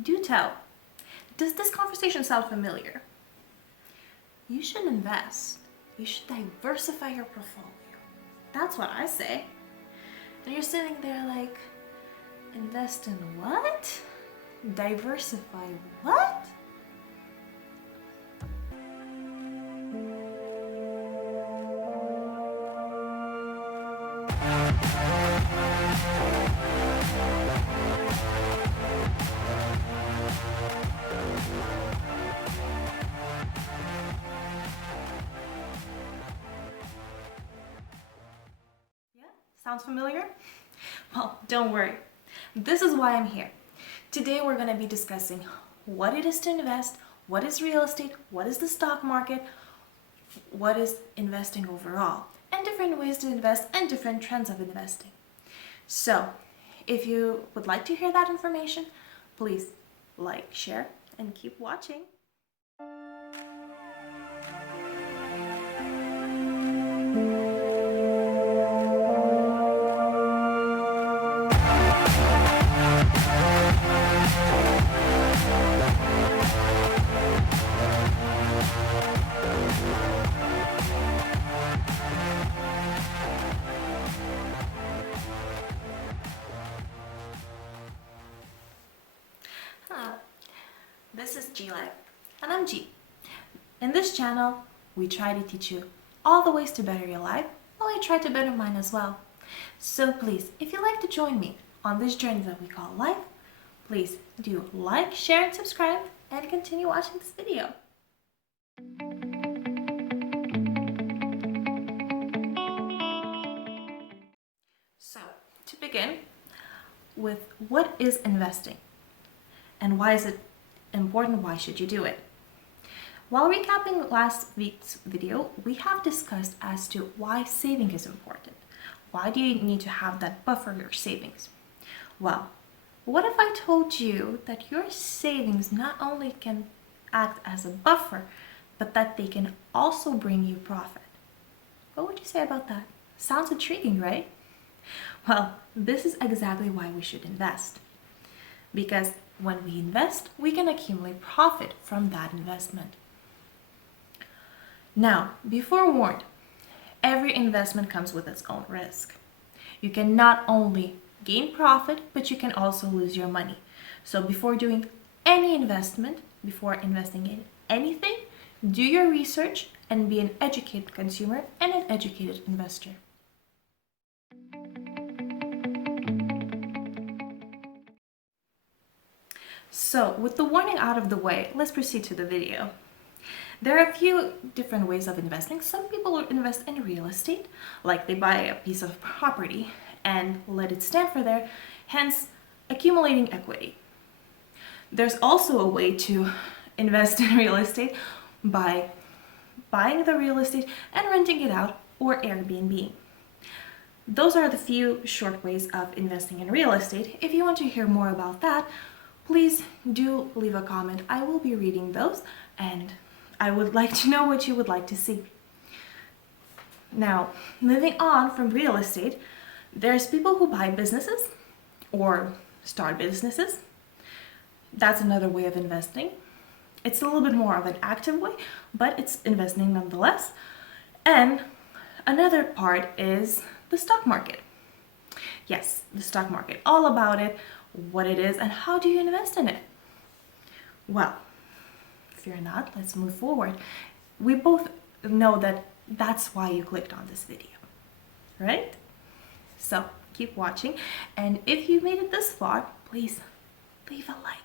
Do tell, does this conversation sound familiar? You should invest. You should diversify your portfolio. That's what I say. And you're sitting there like, invest in what? Diversify what? Yeah, sounds familiar? Well, don't worry. This is why I'm here. Today we're going to be discussing what it is to invest, what is real estate, what is the stock market, what is investing overall, and different ways to invest and different trends of investing. So, if you would like to hear that information, please like, share, and keep watching. Hello, this is G Life, and I'm G. In this channel, we try to teach you all the ways to better your life, while I try to better mine as well. So please, if you'd like to join me on this journey that we call life, please do like, share, and subscribe, and continue watching this video. So, to begin with, what is investing? And why is it important? Why should you do it? While recapping last week's video, we have discussed as to why saving is important. Why do you need to have that buffer your savings? Well, what if I told you that your savings not only can act as a buffer, but that they can also bring you profit? What would you say about that? Sounds intriguing, right? Well, this is exactly why we should invest. Because when we invest, we can accumulate profit from that investment. Now, be forewarned, every investment comes with its own risk. You can not only gain profit, but you can also lose your money. So before doing any investment, before investing in anything, do your research and be an educated consumer and an educated investor. So with the warning out of the way, let's proceed to the video. There are a few different ways of investing. Some people invest in real estate, like they buy a piece of property and let it stand for there, hence accumulating equity. There's also a way to invest in real estate by buying the real estate and renting it out, or Airbnb. Those are the few short ways of investing in real estate. If you want to hear more about that, please do leave a comment. I will be reading those, and I would like to know what you would like to see. Now, moving on from real estate, there's people who buy businesses or start businesses. That's another way of investing. It's a little bit more of an active way, but it's investing nonetheless. And another part is the stock market. Yes, the stock market, all about it, what it is, and how do you invest in it? Well, fear not, let's move forward. We both know that that's why you clicked on this video, right? So keep watching, and if you made it this far, please leave a like.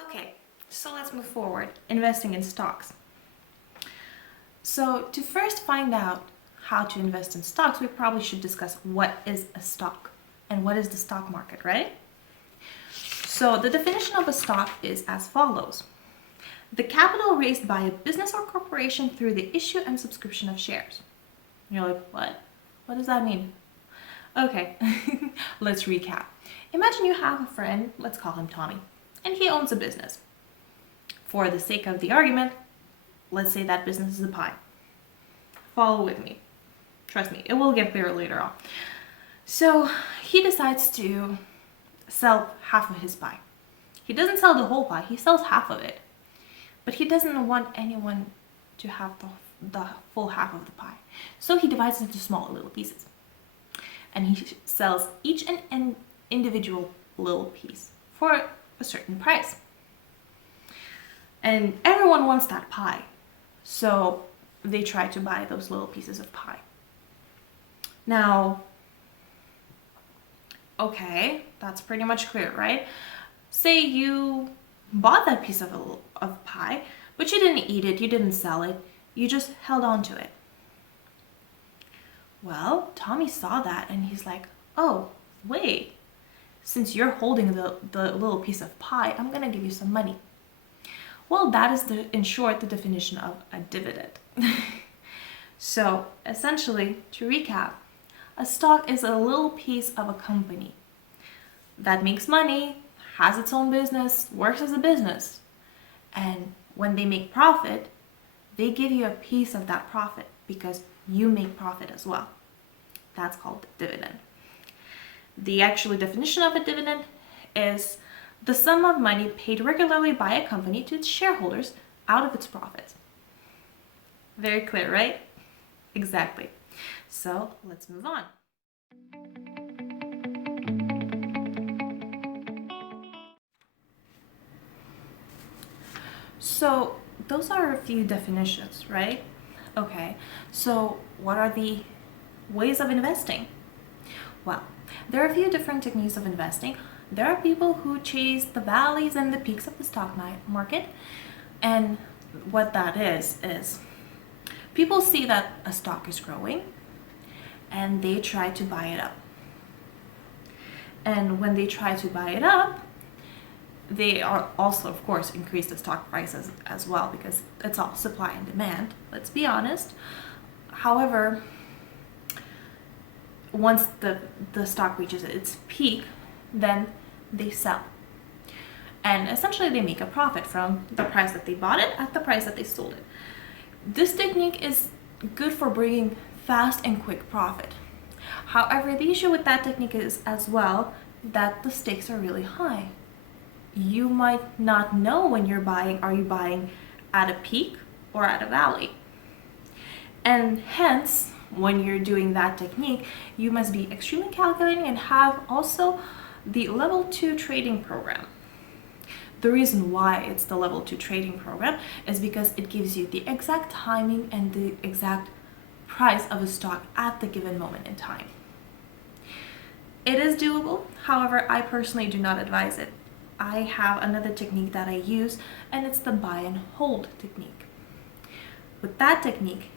Okay, so let's move forward. Investing in stocks. So to first find out how to invest in stocks, we probably should discuss what is a stock and what is the stock market, right? So the definition of a stock is as follows. The capital raised by a business or corporation through the issue and subscription of shares. You're like, what? What does that mean? Okay, let's recap. Imagine you have a friend, let's call him Tommy, and he owns a business. For the sake of the argument, let's say that business is a pie. Follow with me. Trust me, it will get clearer later on. So he decides to sell half of his pie. He doesn't sell the whole pie, he sells half of it. But he doesn't want anyone to have the full half of the pie. So he divides it into smaller little pieces. And he sells each and individual little piece for a certain price. And everyone wants that pie. So they try to buy those little pieces of pie. Now, okay, that's pretty much clear, right? Say you bought that piece of pie, but you didn't eat it, you didn't sell it, you just held on to it. Well, Tommy saw that and he's like, oh, wait, since you're holding the little piece of pie, I'm gonna give you some money. Well, that is, in short, the definition of a dividend. So, essentially, to recap, a stock is a little piece of a company that makes money, has its own business, works as a business. And when they make profit, they give you a piece of that profit because you make profit as well. That's called dividend. The actual definition of a dividend is the sum of money paid regularly by a company to its shareholders out of its profits. Very clear, right? Exactly. So let's move on. So those are a few definitions, right? Okay, so what are the ways of investing? Well, there are a few different techniques of investing. There are people who chase the valleys and the peaks of the stock market. And what that is people see that a stock is growing and they try to buy it up. And when they try to buy it up, they are also, of course, increase the stock prices as well because it's all supply and demand, let's be honest. However, once the stock reaches its peak, then they sell. And essentially they make a profit from the price that they bought it at the price that they sold it. This technique is good for bringing fast and quick profit. However, the issue with that technique is as well that the stakes are really high. You might not know when you're buying, are you buying at a peak or at a valley? And hence, when you're doing that technique, you must be extremely calculating and have also the level 2 trading program. The reason why it's the level 2 trading program is because it gives you the exact timing and the exact price of a stock at the given moment in time. It is doable, however, I personally do not advise it. I have another technique that I use, and it's the buy and hold technique. With that technique,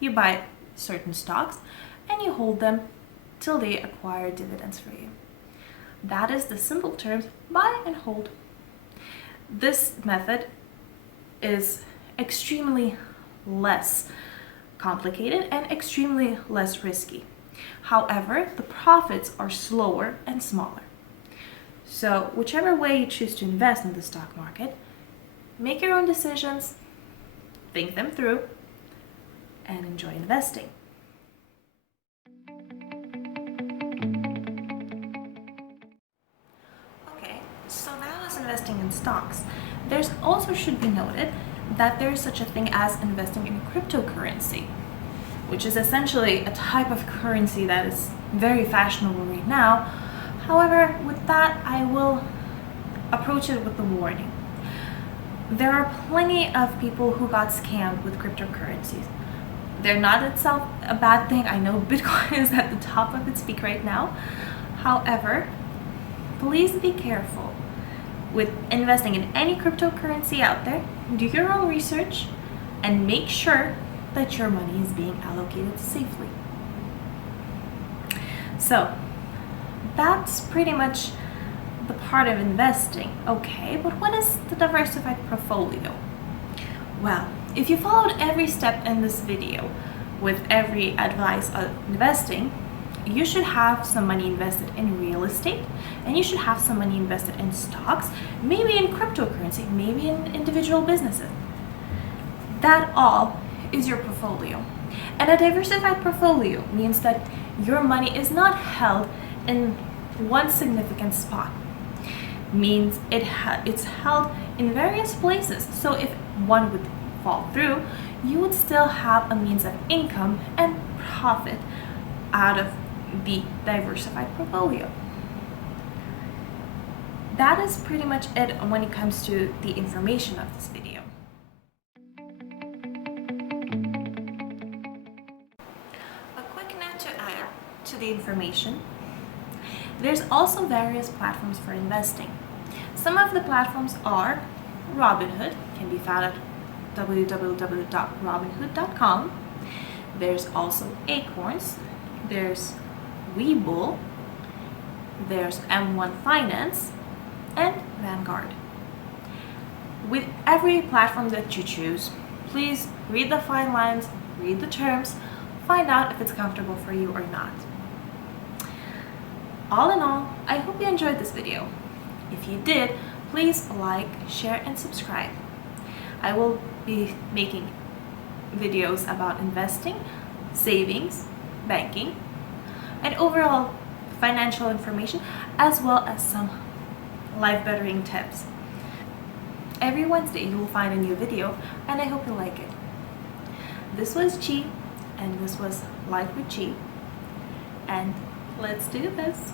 you buy certain stocks and you hold them till they acquire dividends for you. That is the simple terms, buy and hold. This method is extremely less complicated and extremely less risky. However, the profits are slower and smaller. So whichever way you choose to invest in the stock market, make your own decisions, think them through, and enjoy investing. Okay, so that was investing in stocks. There's also should be noted that there is such a thing as investing in cryptocurrency, which is essentially a type of currency that is very fashionable right now. However, with that, I will approach it with a warning. There are plenty of people who got scammed with cryptocurrencies. They're not itself a bad thing. I know Bitcoin is at the top of its peak right now. However, please be careful with investing in any cryptocurrency out there. Do your own research and make sure that your money is being allocated safely. So, that's pretty much the part of investing. Okay, but what is the diversified portfolio? Well, if you followed every step in this video with every advice on investing, you should have some money invested in real estate, and you should have some money invested in stocks, maybe in cryptocurrency, maybe in individual businesses. That all is your portfolio. And a diversified portfolio means that your money is not held in one significant spot. Means it's held in various places. So if one would fall through, you would still have a means of income and profit out of the diversified portfolio. That is pretty much it when it comes to the information of this video. A quick note to add to the information. There's also various platforms for investing. Some of the platforms are Robinhood, can be found at www.robinhood.com. There's also Acorns, there's Webull, there's M1 Finance, and Vanguard. With every platform that you choose, please read the fine lines, read the terms, find out if it's comfortable for you or not. All in all, I hope you enjoyed this video. If you did, please like, share, and subscribe. I will be making videos about investing, savings, banking, and overall financial information, as well as some life bettering tips. Every Wednesday you will find a new video, and I hope you like it. This was Chi, and this was Life with Chi, and let's do this.